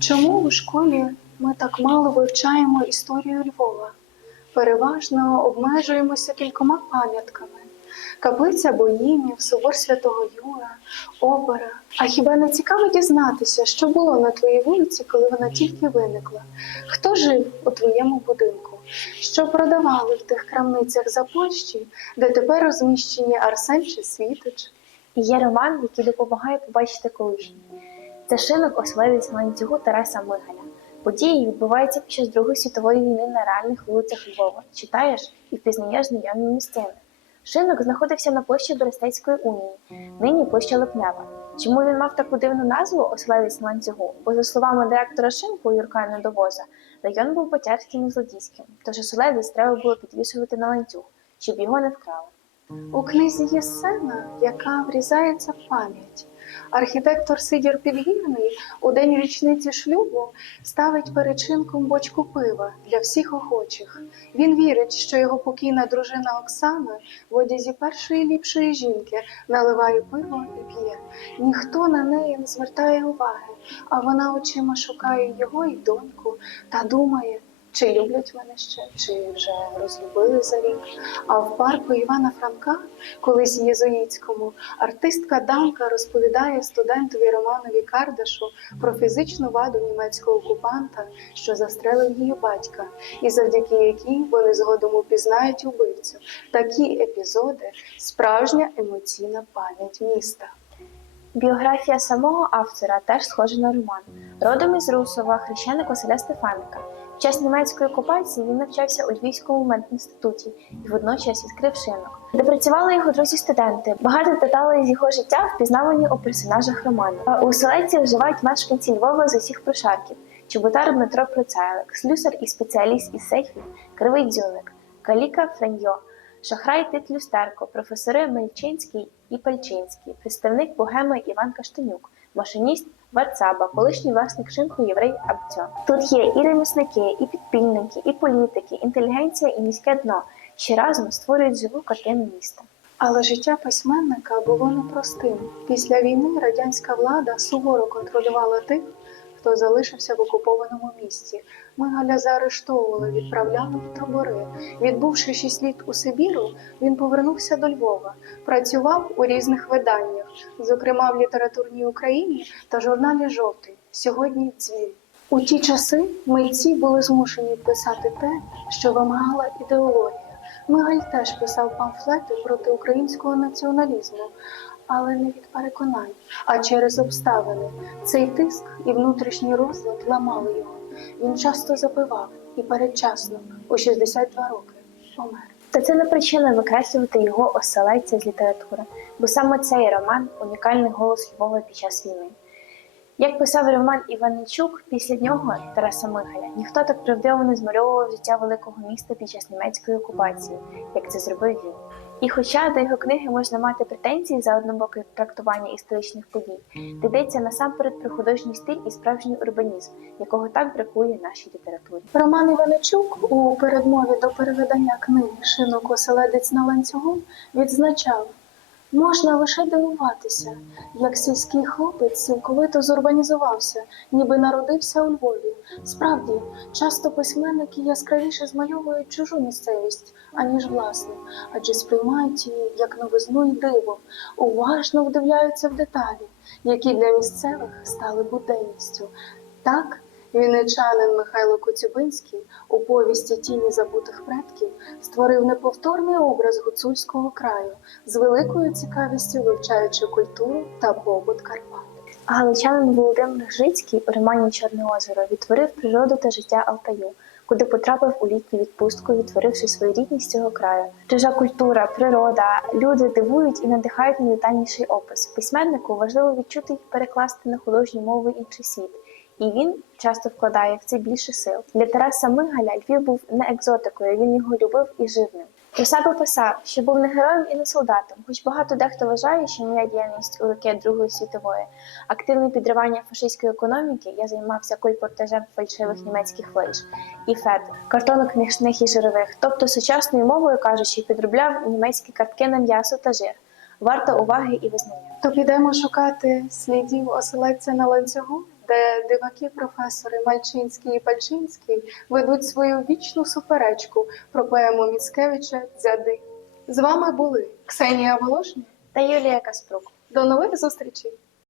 Чому у школі ми так мало вивчаємо історію Львова? Переважно обмежуємося кількома пам'ятками: каплиця Боїмів, собор Святого Юра, опера. А хіба не цікаво дізнатися, що було на твоїй вулиці, коли вона тільки виникла? Хто жив у твоєму будинку? Що продавали в тих крамницях за Польщі, де тепер розміщені Арсен чи Світоч? Є роман, який допомагає побачити колишнє. Це шинок оселедець ланцюгу Тараса Мигаля. Події відбуваються під час Другої світової війни на реальних вулицях Львова. Читаєш і впізнаєш знайомі місцини. Шинок знаходився на площі Берестейської унії, нині площа Липнева. Чому він мав таку дивну назву оселедець ланцюгу? Бо, за словами директора шинку Юрка Недовоза, район був Потярським і Злодійським, тож оселедець треба було підвішувати на ланцюг, щоб його не вкрали. У книзі є сцена, яка врізається в пам'ять. Архітектор Сидір Підгірний у день річниці шлюбу ставить перед чинком бочку пива для всіх охочих. Він вірить, що його покійна дружина Оксана в одязі першої ліпшої жінки наливає пиво і п'є. Ніхто на неї не звертає уваги, а вона очима шукає його і доньку та думає, чи люблять мене ще, чи вже розлюбили за рік. А в парку Івана Франка, колись єзуїтському, артистка Данка розповідає студентові Романові Кардашу про фізичну ваду німецького окупанта, що застрелив її батька, і завдяки якій вони згодом упізнають убивцю. Такі епізоди справжня емоційна пам'ять міста. Біографія самого автора теж схожа на роман. Родом із Русова, хрещеник Василя Стефаника. Час німецької окупації він навчався у Львівському медінституті і водночас відкрив шинок, де працювали його друзі-студенти. Багато деталей з його життя впізнавані у персонажах роману. У селекції вживають мешканці Львова з усіх прошарків: Чоботар Дмитро Процайлик, слюсар і спеціаліст із сейфів Кривий Дзюник, Каліка Франьо, Шахрай Тит Люстерко, професори Мельчинський і Пальчинський, представник богеми Іван Каштанюк, машиніст Варцаба, колишній власник шинку єврей Абцьо. Тут є і ремісники, і підпільники, і політики, інтелігенція і міське дно, що разом створюють живу картину міста. Але життя письменника було непростим. Після війни радянська влада суворо контролювала тих, хто залишився в окупованому місті. Мигаля заарештовували, відправляли в табори. Відбувши шість літ у Сибіру, він повернувся до Львова, працював у різних виданнях, зокрема в літературній Україні та журналі Жовтий. Сьогодні дзвін. У ті часи митці були змушені писати те, що вимагала ідеологія. Мигаль теж писав памфлети проти українського націоналізму, але не від переконань, а через обставини. Цей тиск і внутрішній розлад ламали його. Він часто запивав і передчасно, у 62 роки, помер. Та це не причина викреслювати його оселедця з літератури, бо саме цей роман унікальний голос Львова під час війни. Як писав Роман Іваничук, після нього Тараса Мигаля ніхто так правдиво не змальовував життя великого міста під час німецької окупації, як це зробив він. І хоча до його книги можна мати претензії за однобоке трактування історичних подій, йдеться насамперед про художній стиль і справжній урбанізм, якого так бракує нашій літературі. Роман Іваничук у передмові до переведення книги Шинок оселедець на ланцюгу відзначав. Можна лише дивуватися, як сільський хлопець цілковито зурбанізувався, ніби народився у Львові. Справді, часто письменники яскравіше змальовують чужу місцевість, аніж власну, адже сприймають її як новизну і диво, уважно вдивляються в деталі, які для місцевих стали буденністю. Так, Вінничанин Михайло Коцюбинський у повісті Тіні забутих предків створив неповторний образ гуцульського краю з великою цікавістю вивчаючи культуру та побут Карпат. Галичанин Володимир Гжицький у романі Чорне озеро відтворив природу та життя Алтаю, куди потрапив у літню відпустку, відтворивши своєрідність цього краю. Чужа культура, природа, люди дивують і надихають на детальніший опис. Письменнику важливо відчути і перекласти на художню мову інший світ. І він часто вкладає в це більше сил. Для Тараса Мигаля Львів був не екзотикою, він його любив і жив ним. Про себе писав, що був не героєм і не солдатом, хоч багато дехто вважає, що моя діяльність у роки Другої світової, активне підривання фашистської економіки, я займався кольпортажем фальшивих німецьких флейш і фет, картонок книжних і жирових, тобто сучасною мовою кажучи, підробляв німецькі картки на м'ясо та жир. Варто уваги і визнання. То підемо шукати слідів оселедця на ланцюгу? Де диваки професори Мальчинський і Пальчинський ведуть свою вічну суперечку про поему Міцкевича Дзяди. З вами були Ксенія Волошня. Та Юлія Каспрук. До нових зустрічей!